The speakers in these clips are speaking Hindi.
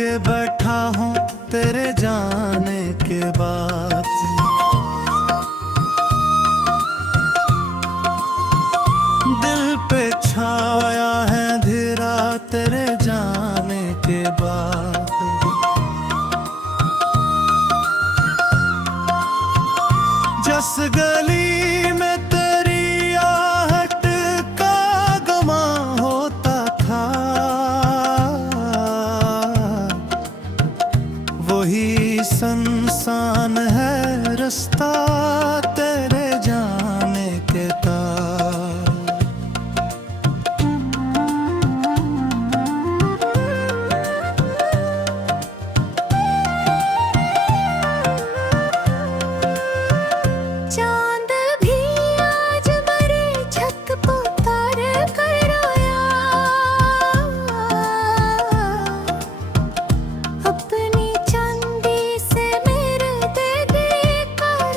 के बैठा हूँ तेरे जाने के बाद। दिल पे छाया है अंधेरा तेरे जाने के बाद। जिस गली में तेरी आहट का गमा होता था, वही संसान है रास्ता तेरे जाने के तार। चांद भी आज मेरे छत पर उतर कर रोया, अपनी चांदी से मेरे दे कर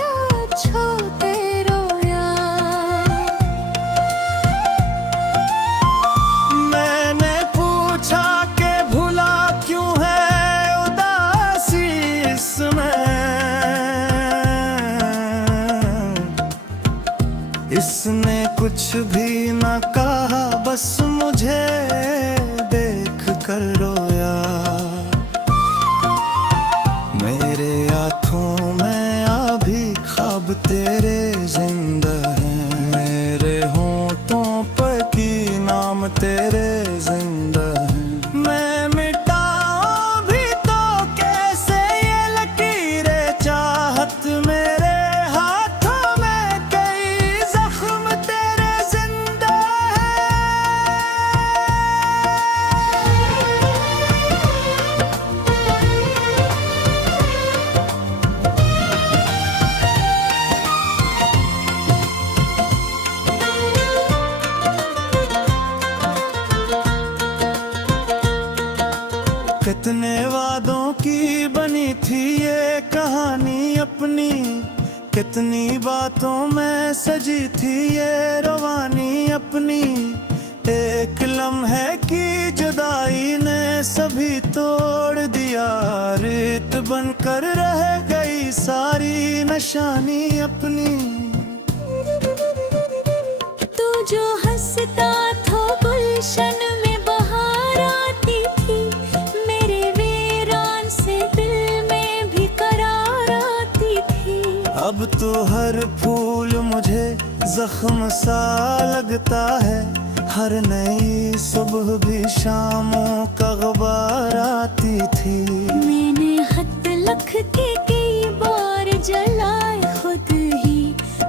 छोटे रोया। मैंने पूछा कि भुला क्यों है उदासी इसमें, इसने कुछ भी न कहा बस मुझे देख कर रोया। मेरे हाथों में अभी ख्वाब तेरे जिंदा हैं, मेरे होठों पर की नाम तेरे जिंदा हैं। मैं मिटाऊं भी तो कैसे ये लकीरें चाहत मेरे हाथों में कई जख्म तेरे जिंदा हैं। कितने वादों की बनी थी ये कहानी अपनी, कितनी बातों में सजी थी ये रवानी अपनी। एक लम्हे की जुदाई ने सभी तोड़ दिया, रेत बनकर रह गई सारी निशानी अपनी। तू जो हंसता था गुलशन में बहार आती थी, मेरे वीरान से दिल में भी करार आती थी। अब तो हर फूल मुझे जख्म सा लगता है, हर नई सुबह भी शामों का गुबार आती थी। मैंने खत लिख के कई बार जलाए खुद ही,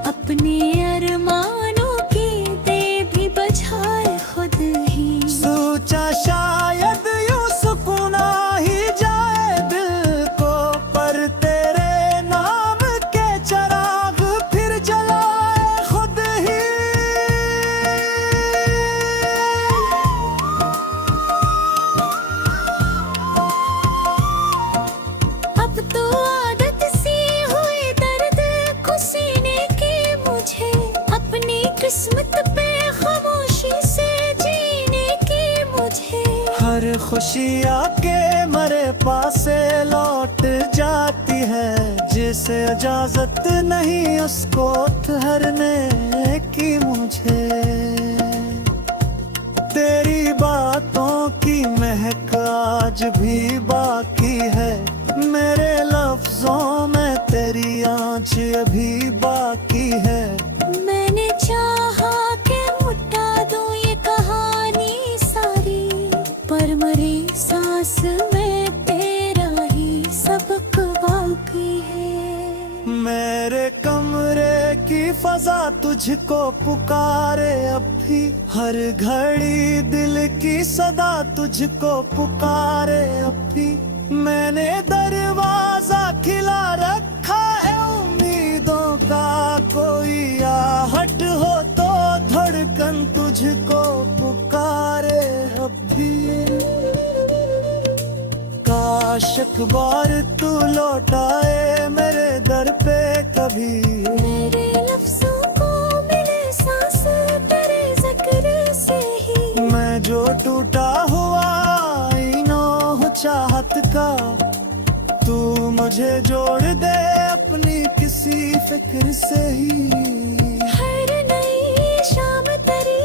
अपने अरमानों के दे भी बजाए खुद ही। सोचा शायद यूं सुकून आ ही जाए दिल को, पर तेरे नाम के चिराग फिर जलाए खुद ही। अब तो आदत सी हुई दर्द को सीने की मुझे, अपनी किस्मत पे खामोशी से जीने की मुझे। हर खुशी आके मरे पास से लौट जाती है, जिसे इजाजत नहीं उसको ठहरने की मुझे। तेरी बातों की महक आज भी बाकी है, मेरे लफ्जों में तेरी आँच अभी बाकी है। मैंने चाहा कि मिटा दूं ये कहानी सारी, पर मरी सांस में तेरा ही सबक बाकी है। मेरे कमरे की फजा तुझको पुकारे अब भी, हर घड़ी दिल की सदा तुझको पुकारे अब भी। मैंने दरवाजा खिला रखा है उम्मीदों का, कोई आहट हो तो धड़कन तुझको पुकारे अब भी। काश एक बार तू लौट आए मेरे दर पे कभी, मेरे लफ्जों को मिले सांस तेरे जिक्र से ही। मैं जो टूटा हुआ आईना हूँ चाहत मुझे जोड़ दे अपनी किसी फिक्र से ही। हर नई शाम तेरी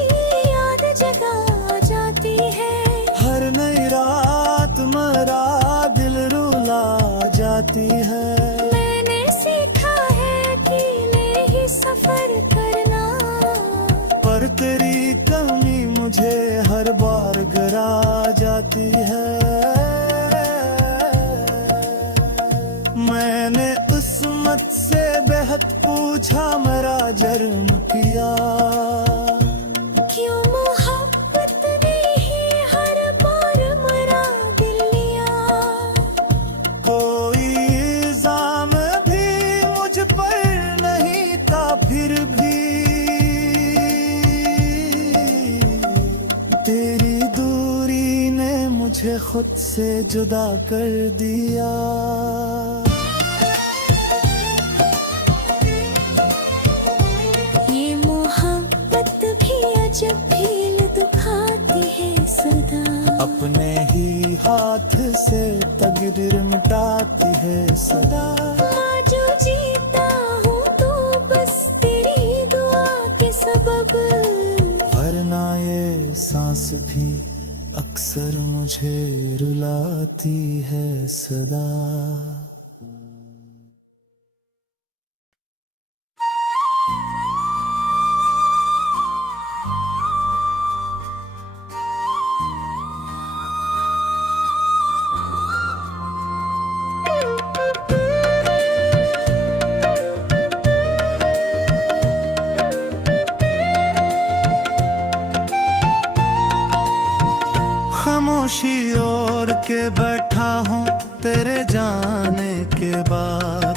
याद जगा जाती है, हर नई रात मेरा दिल रुला जाती है। मैंने सीखा है अकेले ही सफर करना, पर तेरी कमी मुझे हर बार गिरा जाती है। मैंने उस्मत से बेहद पूछा मेरा जर्म किया, क्यों मोहब्बत ने ही हर बार मरा दिल लिया। कोई इल्जाम भी मुझ पर नहीं था, फिर भी तेरी दूरी ने मुझे खुद से जुदा कर दिया। ये मोहब्बत भी अजब भील दुखाती है सदा, अपने ही हाथ से तकदीर मिटाती है सदा। मैं जो जीता हूँ तो बस तेरी दुआ के सबब, वरना ये सांस भी अक्सर मुझे रुलाती है सदा। खामोशी ओढ़ के बैठा हूँ तेरे जाने के बाद,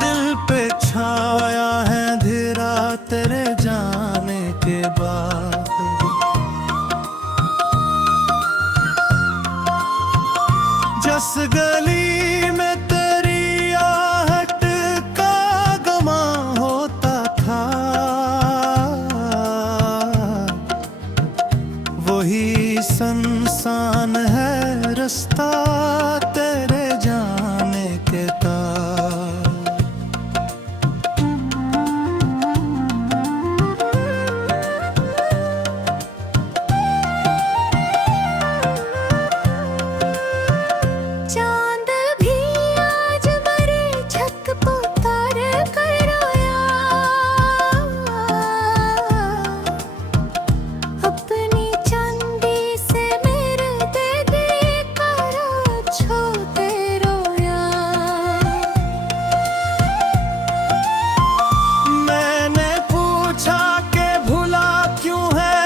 दिल पे छाया है अंधेरा तेरे जाने के बाद। जिस गली में तेरी आहट का गमा होता था, वही संसान है रास्ता तेरे जाने के तार। चांद भी आज मरे छत को तार कर रोया, अपनी चांदी से मेरे दे दे कर छोटे रोया। मैंने पूछा कि भुला क्यों है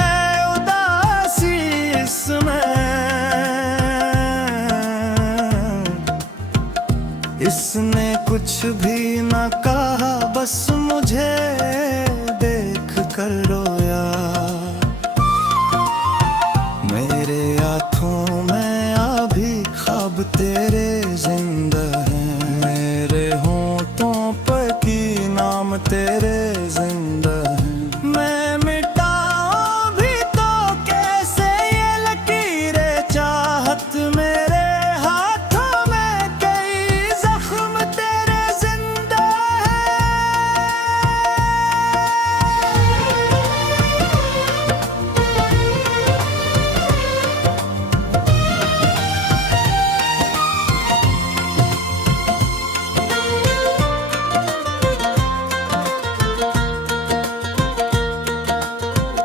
उदासी इसमें, इसने कुछ भी न कहा बस मुझे देख कर रोया। मेरे हाथों में अभी ख्वाब तेरे जिंदा हैं, मेरे होठों पर की नाम तेरे जिंदा हैं। मैं मिटाऊं भी तो कैसे ये लकीरें चाहत, मेरे हाथों में कई जख्म तेरे जिंदा हैं।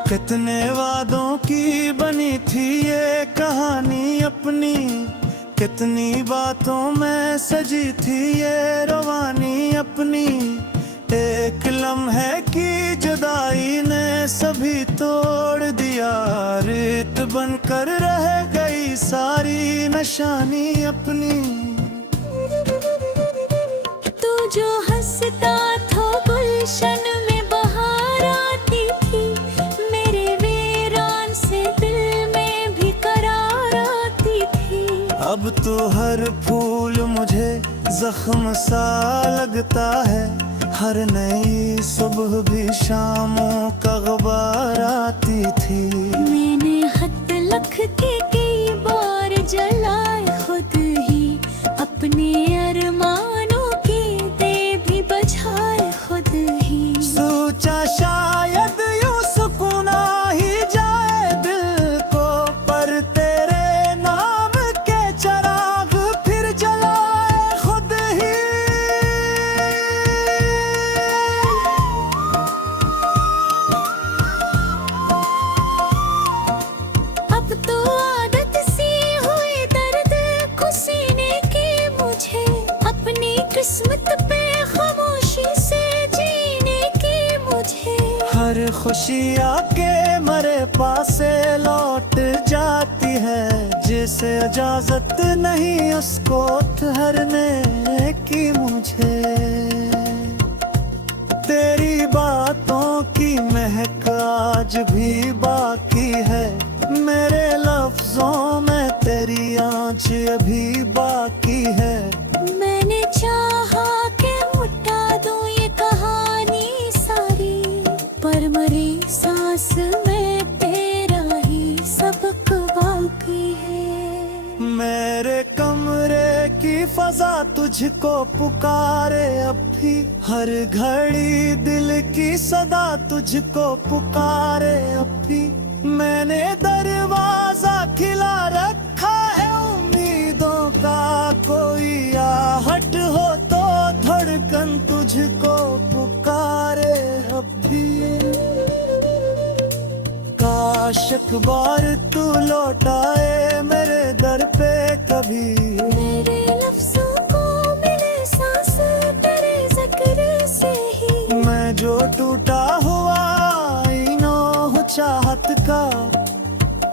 कितने वादों की बनी थी ये कहानी अपनी, कितनी बातों में सजी थी ये रवानी अपनी। एक लम्हे की जुदाई ने सभी तोड़ दिया, रेत बनकर रह गई सारी निशानी अपनी। तू जो हंसता था गुलशन में बहार आती थी, मेरे वीरान से दिल में भी करार आती थी। अब तो हर फूल मुझे जख्म सा लगता है, हर नई सुबह भी शामों का गुबार आती थी। मैंने खत लिख के कई जलाए खुद ही, अपने अरमानों की दे भी बजाए खुद ही। सोचा शायद यूं सुकून आ ही जाए दिल को, पर तेरे नाम के चराग फिर जलाए खुद ही। अब तो आदत सी हुई दर्द को सीने की मुझे, अपनी किस्मत पे खामोशी से जीने की मुझे। हर खुशी आके मरे पासे लौट जाती है, जिसे इजाजत नहीं उसको ठहरने की मुझे। तेरी बातों की महक आज भी बाकी है, मेरे लफ्जों में तेरी आँच अभी बाकी है। मैंने चाहा कि मिटा दूं ये कहानी सारी, पर मरी सांस में तेरा ही सबक बाकी है। मेरे कमरे की फजा तुझको पुकारे अब भी, हर घड़ी दिल की सदा तुझको पुकारे अब भी। मैंने दरवाजा खिला रखा है उम्मीदों का, कोई आहट हो तो धड़कन तुझको पुकारे अब भी। काश एक बार तू लौटाए मेरे दर पे कभी, मेरे लफ्जों को मिले सांस तेरे जिक्र से ही। मैं जो टूटा हुआ आईना हूँ चाहत का,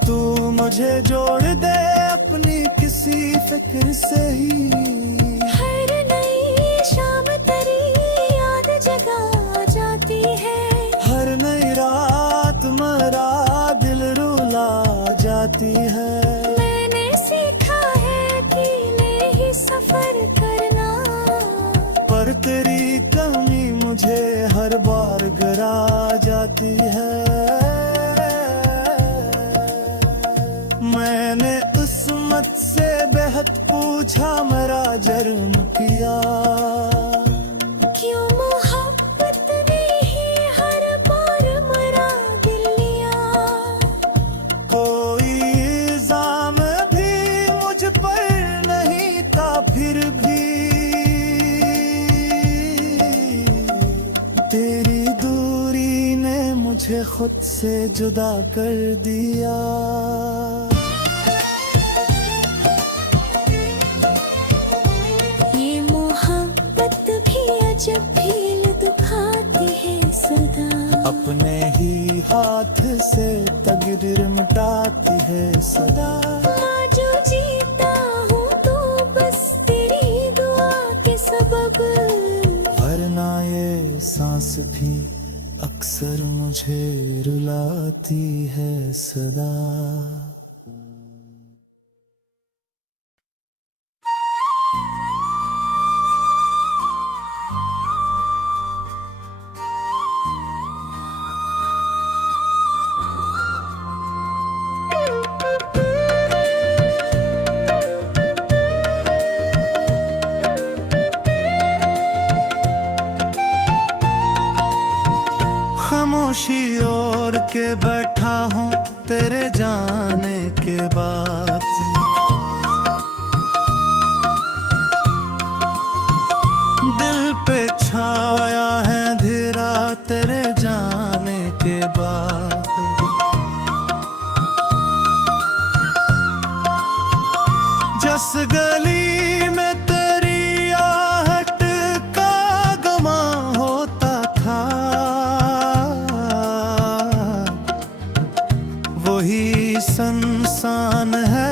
तू मुझे जोड़ दे अपनी किसी फिक्र से ही। हर नई शाम तेरी याद जगा जाती है, हर नई रात मेरा दिल रुला जाती है। मैंने सीखा है कि नहीं सफर करना, पर तेरी कमी मुझे हर बार गिरा जाती है। मैंने उस्मत से बेहद पूछा मेरा जर्म किया, क्यों मोहब्बत ने ही हर बार मरा दिल लिया। कोई इल्जाम भी मुझ पर नहीं था फिर भी, तेरी दूरी ने मुझे खुद से जुदा कर दिया। ये मोहब्बत भी अजब भील दुखाती है सदा, अपने ही हाथ से तकदीर मिटाती है सदा। मैं जो जीता हूँ तो बस तेरी दुआ के सबब, वरना ये सांस भी अक्सर मुझे रुलाती है सदा। खामोशी ओढ़ के बैठा हूँ तेरे जाने के बाद, दिल पे छाया है अंधेरा तेरे जाने के बाद। जिस गली में तेरी आहट का गमा होता था, वही संसान है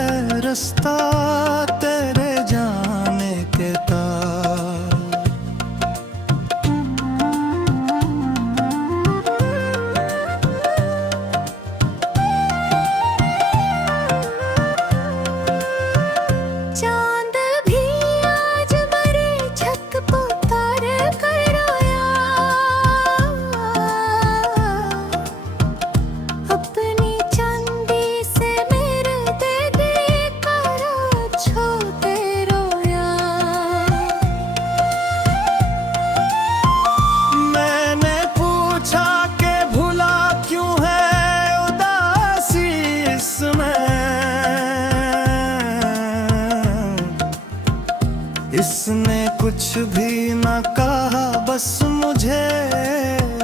उसने कुछ भी न कहा, बस मुझे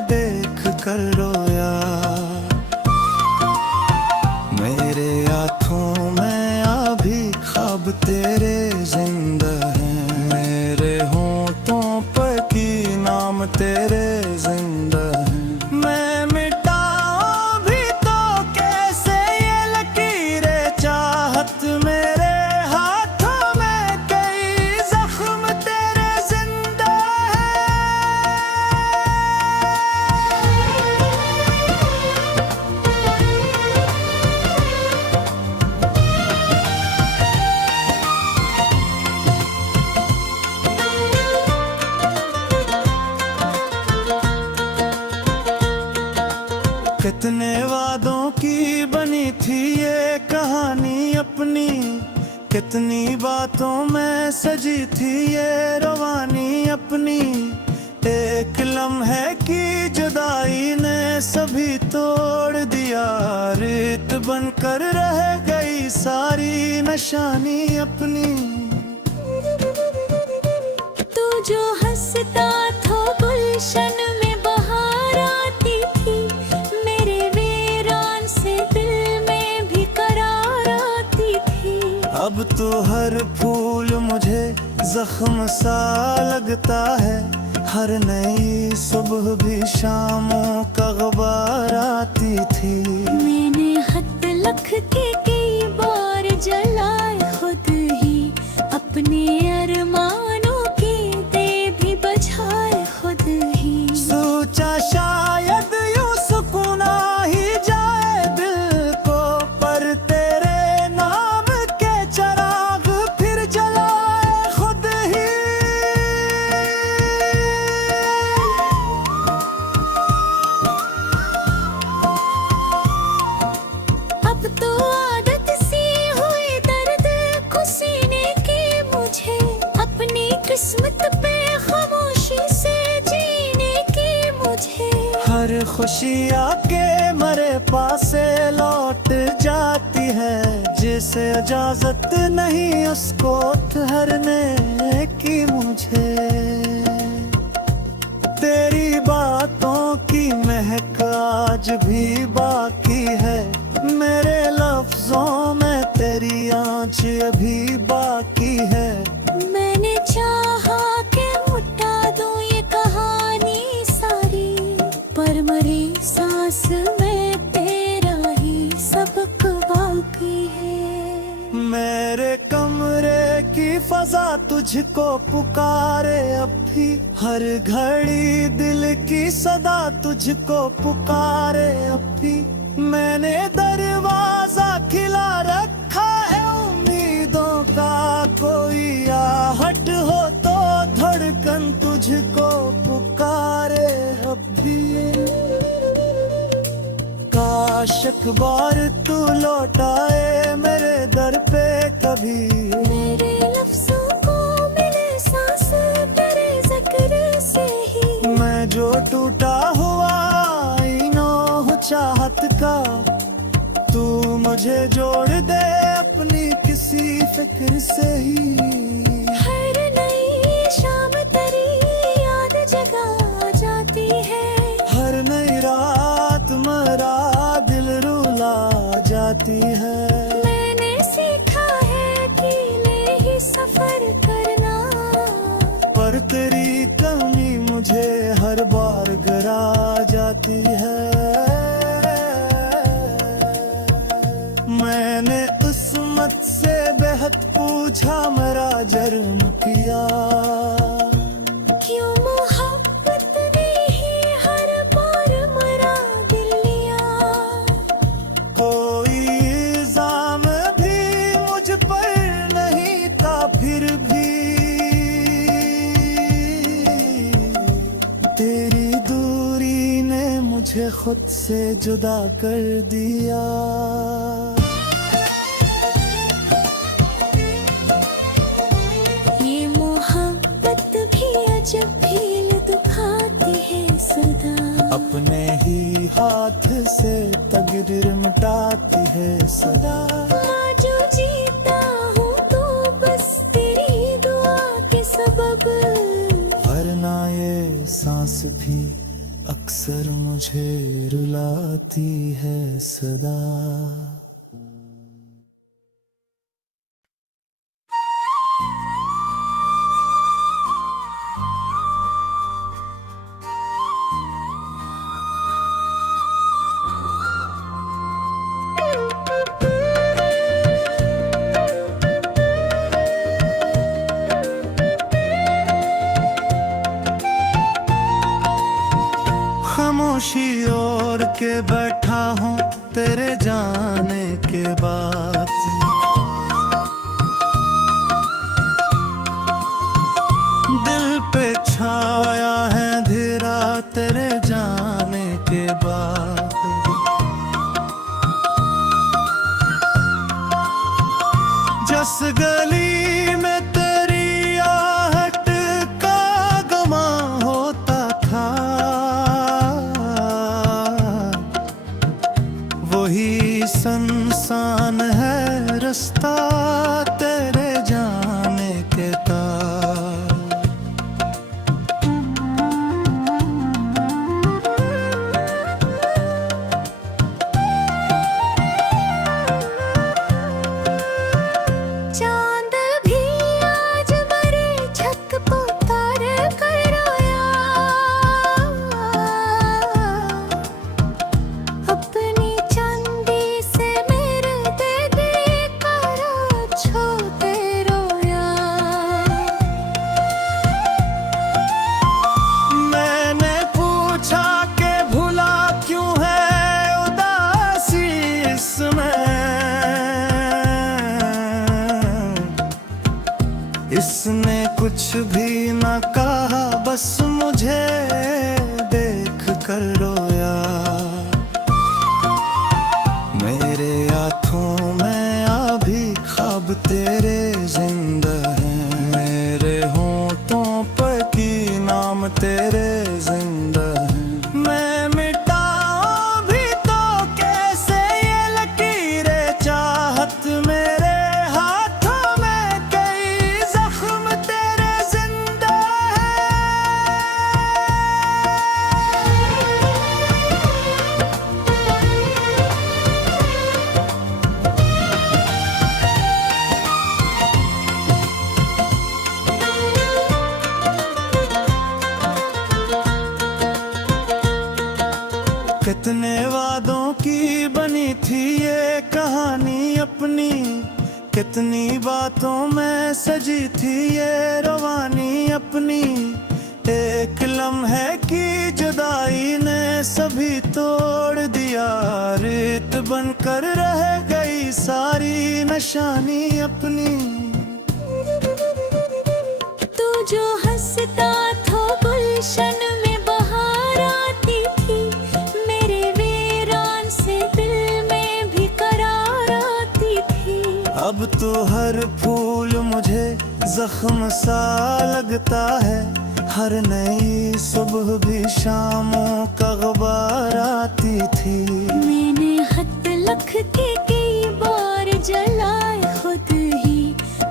देख कर रोया। मेरे आँखों में अभी ख्वाब तेरे जिंदा हैं, मेरे होंठों पर की नाम तेरे जिंदा हैं। मैं मिटाऊं भी तो कैसे ये लकीरें चाहत, मेरे हाथों में कई जख्म तेरे जिंदा कितने वादों की बनी थी ये कहानी अपनी, कितनी बातों में सजी थी ये रवानी अपनी। एक लम्हे की जुदाई ने सभी तोड़ दिया, रेत बनकर रह गई सारी निशानी अपनी। तू जो हंसता था गुलशन में बहार आती थी, मेरे वीरान से दिल में भी करार आती थी। अब तो हर फूल मुझे जख्म सा लगता है, हर नई सुबह भी शामों का गुबार आती थी। मैंने हद लख के कई बार जलाए खुद ही, अपने अरमानों के दे भी बजाए खुद ही। सोचा शायद यूं सुकून आ ही जाए दिल को, पर तेरे नाम के चिराग फिर जलाए खुद ही। अब तो आदत सी हुई दर्द को सीने की मुझे, अपनी किस्मत पे खामोशी से जीने की मुझे। हर खुशी आके मरे पासे लौट जाती है, जिसे इजाजत नहीं उसको ठहरने की मुझे। तेरी बातों की महक आज भी बाकी है, मेरे लफ्जों में तेरी आँच अभी बाकी है। मैंने चाहा कि मिटा दूं ये कहानी सारी, पर मरी सांस में तेरा ही सबक बाकी है। मेरे कमरे की फजा तुझको पुकारे अब भी, हर घड़ी दिल की सदा तुझको पुकारे अब भी। मैंने दरवाजा खिला रखा है उम्मीदों का, कोई आहट हो तो धड़कन तुझको पुकारे अब भी। काश एक बार तू लौट आए मेरे दर पे कभी, मेरे लफ्जों को मिले सांस तेरे जिक्र से ही। मैं जो टूटा हुआ आईना हूँ चाहत का, तू मुझे जोड़ दे अपनी किसी फिक्र से ही। हर नई शाम तेरी याद जगा जाती है, हर नई रात मेरा दिल रुला जाती है। मैंने सीखा है कि ले ही सफर करना, पर तेरी कमी मुझे हर बार गरा जाती है। मैंने उस्मत से बेहद पूछा मेरा जर्म किया, क्यों मोहब्बत ने ही हर बार मरा दिल लिया। कोई इल्जाम भी मुझ पर नहीं था, फिर भी तेरी दूरी ने मुझे खुद से जुदा कर दिया। ये मोहब्बत भी अजब भील दुखाती है सदा, अपने ही हाथ से तकदीर मिटाती है सदा। मैं जो जीता हूँ तो बस तेरी दुआ के सब सबब, वरना ये सांस भी अक्सर मुझे रुलाती है सदा। खामोशी ओढ़ के बैठा हूँ तेरे जाने के बाद, दिल पे छाया है अंधेरा तेरे जाने के बाद। जिस गली में तेरी आहट का गमा होता था, वही संसान है रास्ता तेरे जाने के तार। चांद भी आज मेरे छत को तार कर रोया, अपनी चांदी से मेरे दे करा छोटे रोया। मैंने पूछा कि भुला क्यों है उदासी इसमें, इसने कुछ भी न कहा बस मुझे देख कर रोया। मेरे हाथों में अभी ख्वाब तेरे जिंदा हैं, मेरे होठों पर की नाम तेरे जिंदा हैं। मैं मिटाऊं भी तो कैसे ये लकीरें चाहत, मेरे हाथों में कई जख्म तेरे जिंदा कितने वादों की बनी थी ये कहानी अपनी, कितनी बातों में सजी थी ये रवानी अपनी। एक लम्हे की जुदाई ने सभी तोड़ दिया, रेत बनकर रह गई सारी निशानी अपनी। तू जो हंसता था गुलशन में बहार आती थी, मेरे वीरान से दिल में भी करार आती थी। अब तो हर फूल मुझे जख्म सा लगता है, हर नई सुबह भी शामों का गुबार आती थी। मैंने खत लिख के कई बार जलाए खुद ही,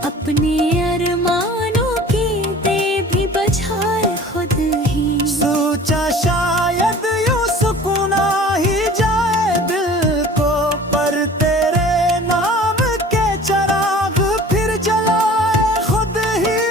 अपने अरमानों के दे भी बजाए खुद ही। सोचा शायद यूं सुकून आ ही जाए दिल को, पर तेरे नाम के चिराग फिर जलाए खुद ही।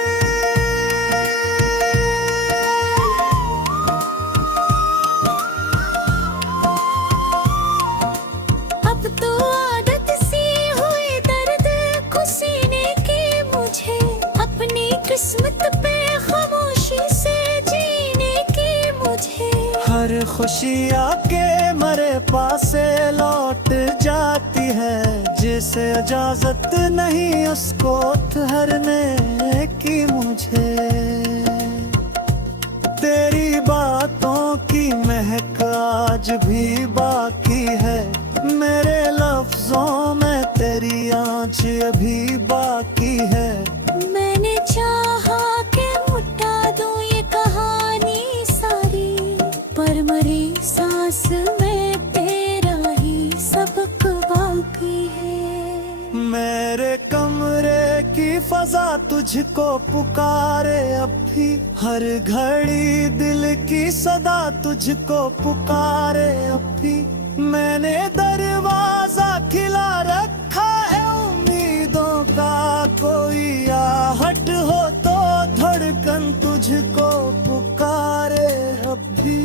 अब तो आदत सी हुई दर्द को सीने की मुझे, अपनी किस्मत पे खामोशी से जीने की मुझे। हर खुशी आके मरे पास से लौट जाती है, जिसे इजाजत नहीं उसको ठहरने की मुझे। तेरी बातों की महक आज भी बाकी है, मेरे लफ्जों में तेरी आँच अभी बाकी है। मैंने चाहा कि मिटा दूं ये कहानी सारी, पर मरी सांस में तेरा ही सबक बाकी है। मेरे कमरे की दरवाजा तुझको पुकारे अब भी, हर घड़ी दिल की सदा तुझको पुकारे अब भी। मैंने दरवाजा खिला रखा है उम्मीदों का, कोई आहट हो तो धड़कन तुझको पुकारे अब भी।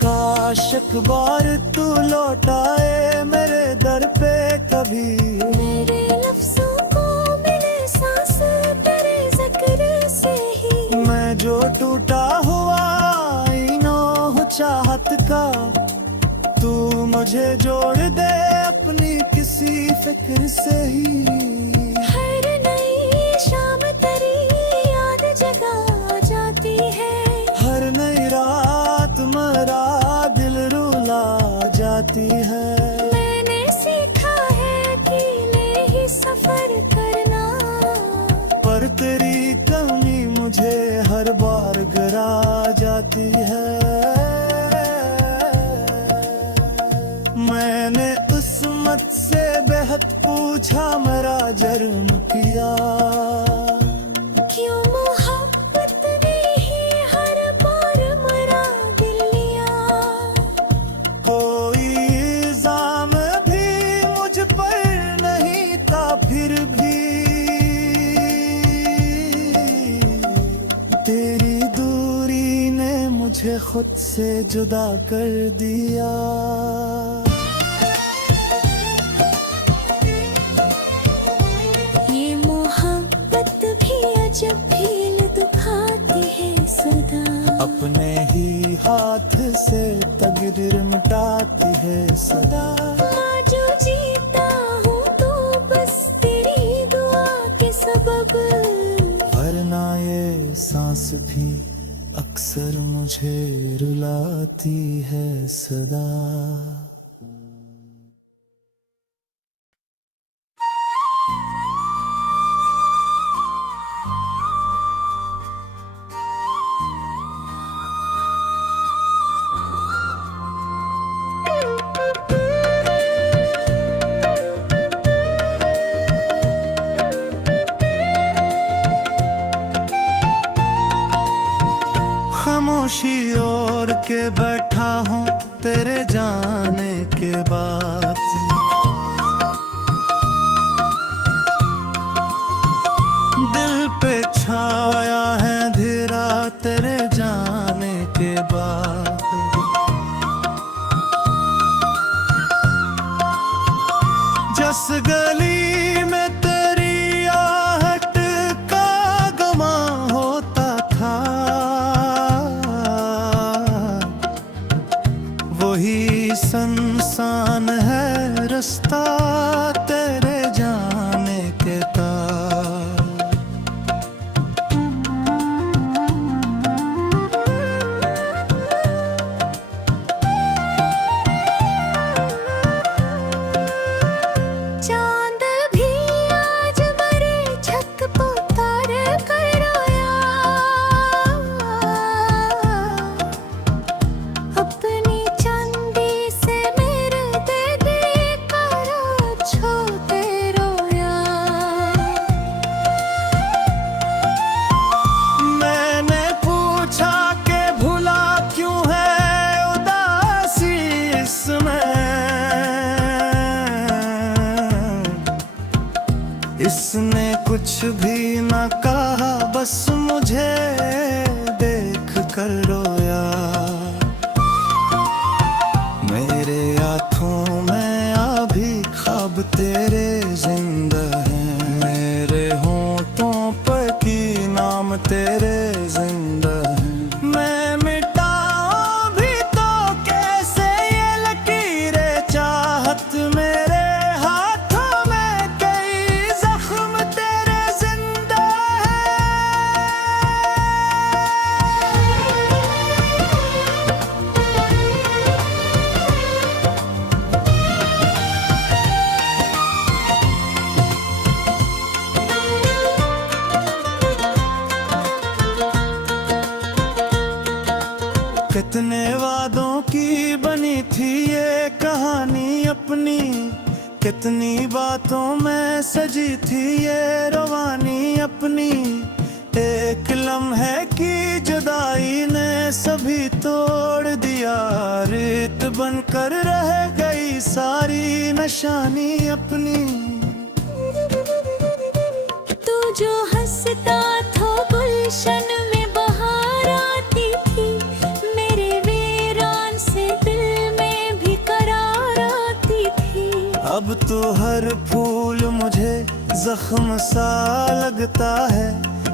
काश एक बार तू लौट आए मेरे दर पे कभी, मेरे लफ्जों को मिले सांस तेरे जिक्र से ही। मैं जो टूटा हुआ आईना हूँ चाहत का, तू मुझे जोड़ दे अपनी किसी फिक्र से ही। हर नई शाम तेरी याद जगा जाती है, हर नई रात मरा दिल रुला जाती है। मैंने सीखा है कि ले ही सफर करना, पर तेरी कमी मुझे हर बार गिरा जाती है। मैंने उस्मत से बेहद पूछा मेरा जर्म किया, क्यों मोहब्बत ने ही हर बार मरा दिल लिया। कोई इल्जाम भी मुझ पर नहीं था फिर भी, तेरी दूरी ने मुझे खुद से जुदा कर दिया। ये मोहब्बत भी अजब भील दुखाती है सदा, अपने ही हाथ से तकदीर मिटाती है सदा। मैं जो जीता हूँ तो बस तेरी दुआ के सबब, वरना ये सांस भी अक्सर मुझे रुलाती है सदा। खामोशी ओढ़ के बैठा हूँ तेरे जाने के बाद, दिल पे छाया है अंधेरा तेरे जाने के बाद। जिस गली में तेरी आहट का गमा होता था, वही संसान है रास्ता तेरे जाने के तार। चांद भी आज मरे छत पर उतार कर रोया, अपनी चांदी से मेरे दे दे कर छोटे रोया। मैंने पूछा के भुला क्यों है उदासी इसमें, इसने कुछ भी न कहा बस मुझे देख कर रोया। मेरे हाथों में अभी ख्वाब तेरे जिंदा हैं, मेरे होठों पर की नाम तेरे जिंदा हैं। मैं मिटाऊं भी तो कैसे ये लकीरें चाहत मेरे हाथों में, कई जख्म तेरे जिंदा हैं। कितने वादों की बनी थी ये कहानी अपनी, कितनी बातों में सजी थी ये रवानी अपनी, एक लम्हे की जुदाई ने सभी तोड़ दिया। रेत बनकर रह गई सारी निशानी अपनी। तू जो हंसता था गुलशन में बहार आती थी, मेरे वीरान से दिल में भी करार आती थी। अब तो हर फूल मुझे जख्म सा लगता है,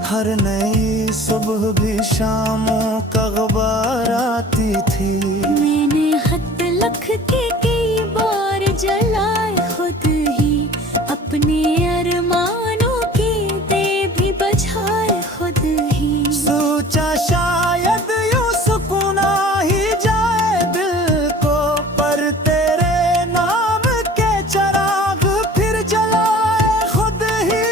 हर नई सुबह भी शामों का गुबार आती थी। मैंने खत लिख के कई बार जलाए खुद ही, अपने अरमानों के दे भी बजाए खुद ही। सोचा शायद यूं सुकून आ ही जाए दिल को, पर तेरे नाम के चिराग फिर जलाए खुद ही।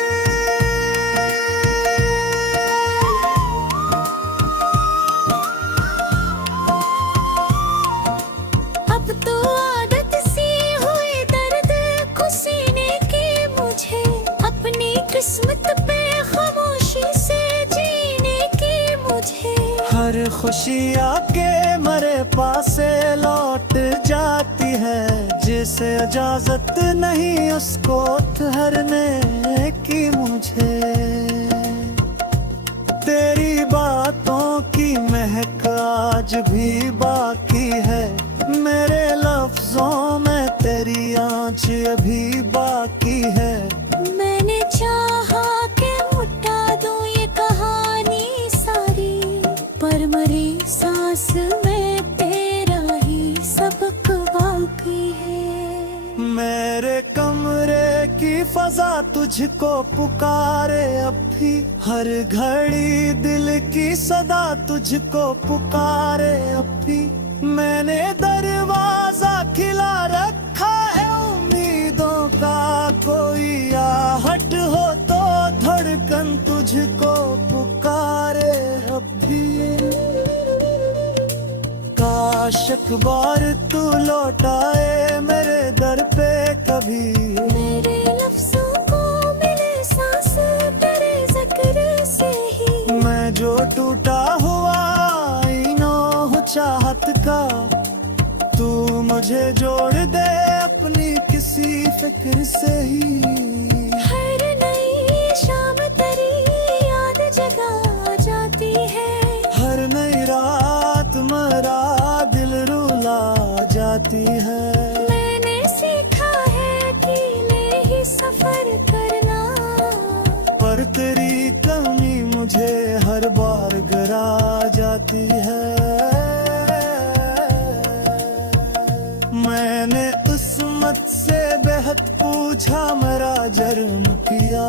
अब तो आदत सी हुई दर्द को सीने की मुझे, अपनी किस्मत पे खामोशी से जीने की मुझे। हर खुशी आके मरे पासे लौट जाती है, जिसे इजाजत नहीं उसको ठहरने की मुझे। तेरी बातों की महक आज भी बाकी है, मेरे लफ्जों में तेरी आँच अभी बाकी है। मैंने चाहा कि मिटा दूं ये कहानी सारी, पर मरी सांस में तेरा ही सबक बाकी है। मेरे कमरे की फजा तुझको पुकारे अब भी, हर घड़ी दिल की सदा तुझको पुकारे अब भी। मैंने दरवाजा खिला रखा है उम्मीदों का, कोई आहट हो तो धड़कन तुझको पुकारे अब भी। काश एक बार तू लौट आए मेरे दर पे कभी, मेरे लफ्जों को मिले सांस तेरे जिक्र से ही। मैं जो टूटा हुआ आईना हूँ चाहत का, तू मुझे जोड़ दे अपनी किसी फिक्र से ही। हर नई शाम तेरी याद जगा जाती है, हर नई रात मरा दिल रुला जाती है। मैंने सीखा है अकेले ही सफर करना, पर तेरी कमी मुझे हर बार गिरा जाती है। मैंने उस्मत से बेहद पूछा मेरा जर्म किया,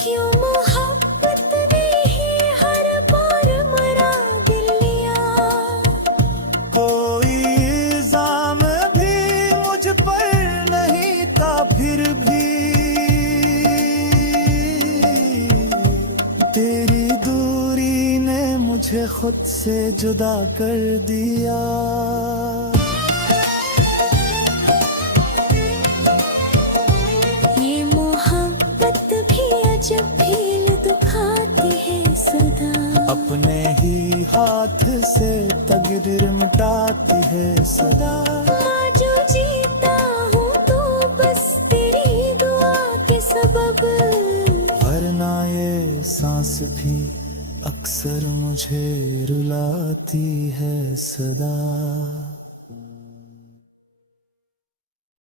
क्यों मोहब्बत ने ही हर बार मरा दिल लिया। कोई इल्जाम भी मुझ पर नहीं था फिर भी, तेरी दूरी ने मुझे खुद से जुदा कर दिया। ये मोहब्बत भी अजब भील दुखाती है सदा, अपने ही हाथ से तकदीर मिटाती है सदा। मैं जो जीता हूँ तो बस तेरी दुआ के सबब, वरना ये सांस भी अक्सर मुझे रुलाती है सदा।